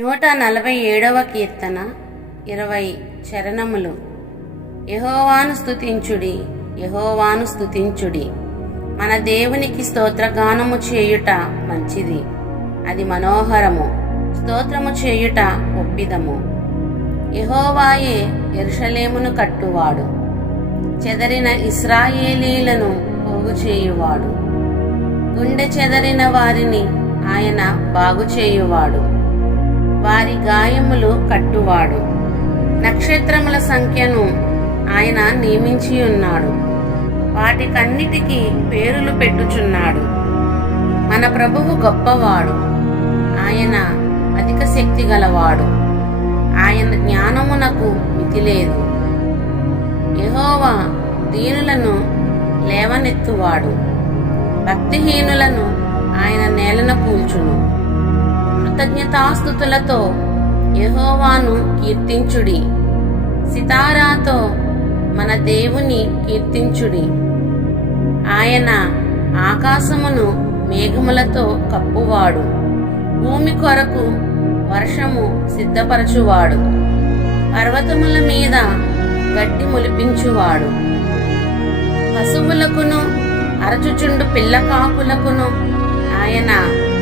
నూట నలభై ఏడవ కీర్తన ఇరవై చరణములు. యహోవాను స్తుతించుడి యహోవాను స్తుతించుడి. మన దేవునికి స్తోత్రగానము చేయుట మంచిది. అది మనోహరము. స్తోత్రము చేయుట ఒప్పిదము. యహోవాయే ఎరుషలేమును కట్టువాడు. చెదరిన ఇస్రాయేలీలను పోగు చేయువాడు. గుండె చెదరిన వారిని ఆయన బాగు చేయువాడు. వారి గాయములు కట్టువాడు. నక్షత్రముల సంఖ్యను ఆయన నియమించి ఉన్నాడు. వాటికన్నిటికీ పేరులు పెట్టుచున్నాడు. మన ప్రభువు గొప్పవాడు. ఆయన అధిక శక్తి గలవాడు. ఆయన జ్ఞానమునకు మితి లేదు. యెహోవా దీనులను లేవనెత్తువాడు. భక్తిహీనులను ఆయన నేలన కూల్చును. కృతజ్ఞతాస్థుతులతో యెహోవాను కీర్తించుడి. సితారాతో మన దేవుని కీర్తించుడి. ఆయన ఆకాశమును మేఘములతో కప్పువాడు. భూమి కొరకు వర్షము సిద్ధపరచువాడు. పర్వతముల మీద గడ్డి ములిపించువాడు. పశువులకును అరచుచుండు పిల్లకాకులకును ఆయన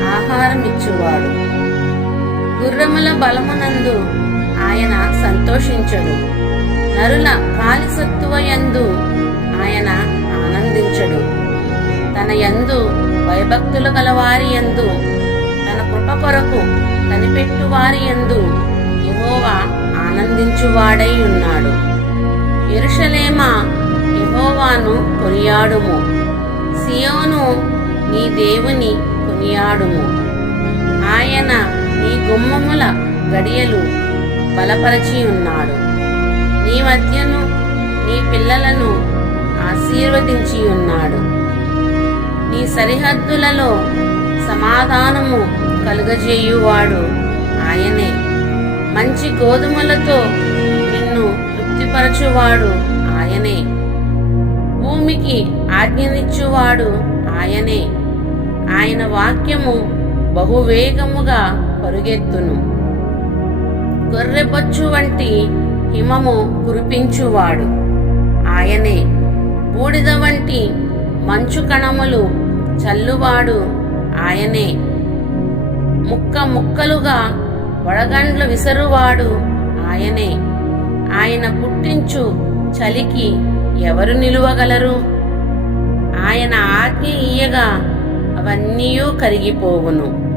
ఆహారం ఇచ్చువాడు గుర్రముల బలమునందు ఆయన సంతోషించడు నరుల కాలి యందు ఆయన ఆనందించడు తన యందు భయభక్తులు గలవారి యందు తన కృప కొరకు కనిపెట్టువారి యందు యహోవా ఆనందించువాడై ఉన్నాడు. ఎరుషలేమా యహోవాను కొనియాడుము. సియోను నీ దేవుని కొనియాడుము. ఆయన నీ గుమ్మముల గడియలు బలపరచి ఉన్నాడు. నీ మధ్యను నీ పిల్లలను ఆశీర్వదించి ఉన్నాడు. నీ సరిహద్దులలో సమాధానము కలుగజేయువాడు ఆయనే. మంచి గోధుమలతో నిన్ను తృప్తిపరచువాడు ఆయనే. భూమికి ఆజ్ఞనిచ్చువాడు ఆయనే. ఆయన వాక్యము బహువేగముగా పరుగెత్తును. గొర్రెబొచ్చు వంటి హిమము కురిపించువాడు. ఆయనే బూడిద వంటి మంచు కణములు చల్లువాడు ఆయనే. ముక్క ముక్కలుగా వడగండ్లు విసరువాడు ఆయనే. ఆయన పుట్టించు చలికి ఎవరు నిలువగలరు? ఆయన ఆజ్ఞ ఇయ్యగా అవన్నీయూ కరిగిపోవును.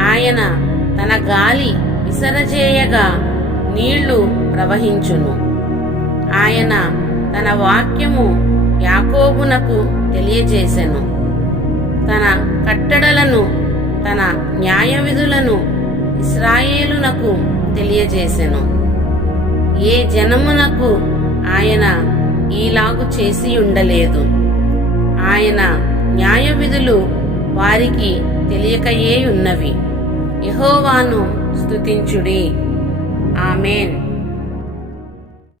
ఆయన తన గాలి విసరజేయగా నీళ్ళు ప్రవహించును. ఆయన తన వాక్యము యాకోబునకు తెలియజేసెను. తన కట్టడలను తన న్యాయ విధులను ఇస్రాయేలునకు తెలియజేసెను. ఏ జనమునకు ఆయన ఈలాగు చేసి ఉండలేదు ఆయన న్యాయ విధులు వారికి తెలియకయే ఉన్నవి యహోవాను స్తుతించుడి. ఆమెన్.